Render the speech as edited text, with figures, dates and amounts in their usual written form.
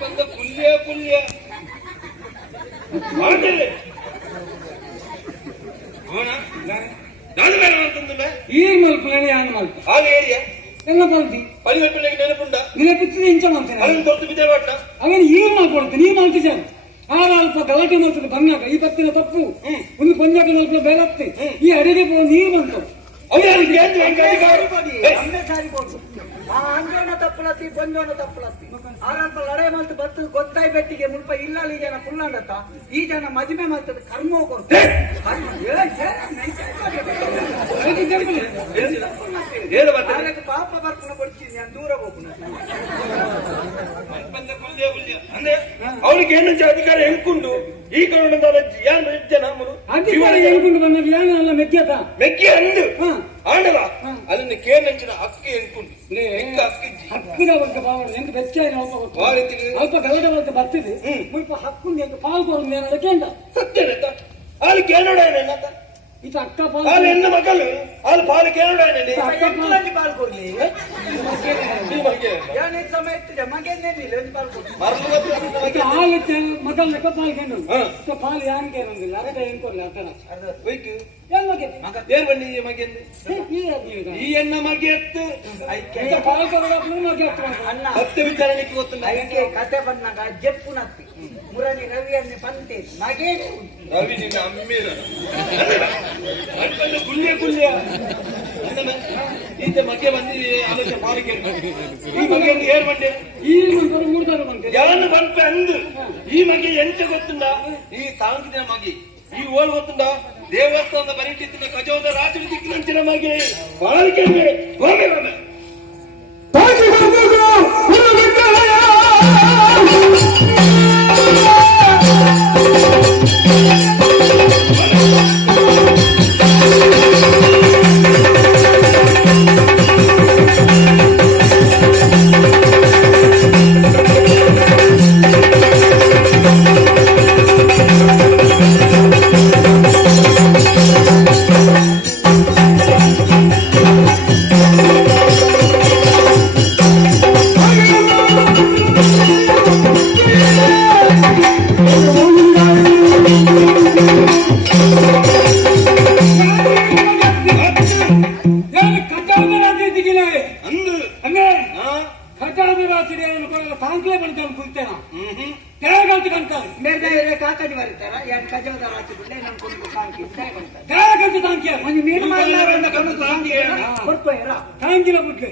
ಬಂದ ಪುಲ್ಯ ಪುಲ್ಯ ಮಾಡ್ತೇವೆ ಈ ಮಲ್ಪನೆ ಯಾನ್ ಮಲ್ಪ ಹಾಗೆ ಏರಿಯಾ ಎಲ್ಲ ಬಲ್ತಿ ಪರಿವರ್ತನೆಗೆ ನೆನಪುಂಡ ನೆನಪಿತ್ತಿದೆ ಇಂಚ ಮಾಡ್ತೇನೆ ಅದನ್ನು ತೊಟ್ಟು ಬಿದ್ದೆ ಬಟ್ಟ ಅವನು ಈಗ ಮಾಡ್ಕೊಡ್ತೇನೆ ನೀ ಮಾಡ್ತಿದ್ದ ಆಗ ಅಲ್ಪ ಗಲಾಟೆ ಮಾಡ್ತದೆ ಬಂಗಾಕ ಈ ಪತ್ತಿನ ತಪ್ಪು ಒಂದು ಪಂಜಾಕ ಮಲ್ಪ ಬೇಲತ್ತೆ ಈ ಅಡಿಗೆ ನೀರು ಬಂತು ಅಂಜೋಣ ತಪ್ಪಲತ್ತಿ ಬಂಜೋಣ ತಪ್ಪಲತ್ತಿ ಆರಲ್ಪ ಲಡೆ ಮಲ್ತು ಬರ್ತದ ಗೊತ್ತಾಯ್ ಬೆಟ್ಟಿಗೆ ಮುಲ್ಪ ಇಲ್ಲ ಈ ಜನ ಪುಲ್ಲಂಡತ್ತ ಈ ಜನ ಮದುವೆ ಮಾಡ್ತದೆ ಕರ್ಮ ಕೊಡ್ತಾರೆ ಪಾಪ ಬರ್ಪುನ ಕೊಡ್ತೀನಿ ನಾನು ದೂರ ಹೋಗ್ತೀನಿ ಅಂದ್ರೆ ಅವನಿಗೆ ಹೆಣ್ಣು ಅಧಿಕಾರ ಹೆಂಗುಂಡು ಈ ಕಾರಣದ ಜನ ಅಧಿಕಾರ ಹೆಂಗುಂಡು ಬಂದಾಗ ಯಾನ ಅಲ್ಲ ಮೆಕ್ಕಿಯತ ಮೆಕ್ಕಿ ಅಂದು ಆಂಡಲ ಅದನ್ನು ಕೇಳಿನ ಅಕ್ಕಿ ಹೆಂಗುಂಡು ಹಕ್ಕಿನ ಬಗ್ಗೆ ಬಾವಣ ಎಂತ ಬೆಚ್ಚ ಅಲ್ಪ ಗಲಾಟೆ ಬಗ್ಗೆ ಬರ್ತಿದೆ ಸ್ವಲ್ಪ ಹಕ್ಕು ಪಾಲ್ ಕೊಡು ಅದಕ್ಕೆ ಸತ್ಯ ಅಲ್ಲಿ ಕೇಳೋಣ ಇದು ಅಕ್ಕ ಪಾಲ್ ಹಾಲು ಹೆಣ್ಣು ಮಗಲು ಹಾಲು ಪಾಲು ಕೇಳೋಣ ಪಾಲ್ ಕೊಡ್ಲಿ ಸಮಯ ಇಟ್ಟಿದೆ ಮಗೇನೇನಿಲ್ಲ ಒಂದು ಪಾಲ್ ಕೊಡ್ಲಿ ಹಾಲು ಮಗಲ್ ಲೆಕ್ಕ ಪಾಲ್ಕೊಂಡು ಪಾಲು ಯಾರಿಗೆ ಏನಂದಿಲ್ಲ ಅದೇ ಹೆಂಗ್ ಕೊಡ್ಲಿ ಆ ತರ ಏನ್ ಬನ್ನಿ ಮಗೆ ಈ ಹೆಣ್ಣ ಮಗೆ ಎತ್ತು ಪಾಲ್ ಕೊಡೋದು ಮಗೆ ಅನ್ನ ಸತ್ಯ ವಿಚಾರಣೆಗೆ ಗೊತ್ತಿಲ್ಲ ಅದಕ್ಕೆ ಕತೆ ಬಂದಾಗ ಜಪ್ಪು ನತ್ತಿ ಮುರಳಿ ರವಿಯನ್ನೇ ಪಂತೆ ಮಗೇ ರವಿ ನಿನ್ನ ಅಮ್ಮೀರ ಗುಳ್ಯ ಗುಳ್ಯ ಈತ ಮಗೆ ಬಂದು ಆಲೋಚನೆ ಪಾಲಿಕೆ ಈ ಮಗೆ ಏರ್ ಬಂದೆ ಈ ಮೂರು ತರ ಬಂತೆ ಯಾರು ಬಂತ ಅಂದು ಈ ಮಗೆ ಎಂತ ಗೊತ್ತುಂಡ ಈ ಸಾಂಗಿನ ಮಗೆ ಈ ಓಲ್ ಗೊತ್ತುಂಡ ದೇವಸ್ಥಾನದ ಬರೀತಿನ ಕಜೋದ ರಾತ್ರಿ ದಿಕ್ಕಿನ ಮಗೆ ಪಾಲಿಕೆ ಹೋಗಿ ತಾಂಕ್ಲೆ ಬಡ್ತಾನೆ ಕುಲ್ತೇನಾ ಕೆಳಗಂತ ಕಂತಾರೆ ಬೇರೆ ಕಾಕಡಿ ಬರೀತಾರ ಎರಡು ಕಜಾದ ರಾತ್ರಿ ಬಿಡ್ಲೆ ನಾನು ಕೊಂಡು ಕಾಂಕಿ ಕೆಳಗಂತ ತಾಂಕಿಯ ಮೀನು ಮಾಡಲಾರ ಕೊಡ್ತೇರಾ ತಾಂಕಿಲ ಬಿಡ್ಲೆ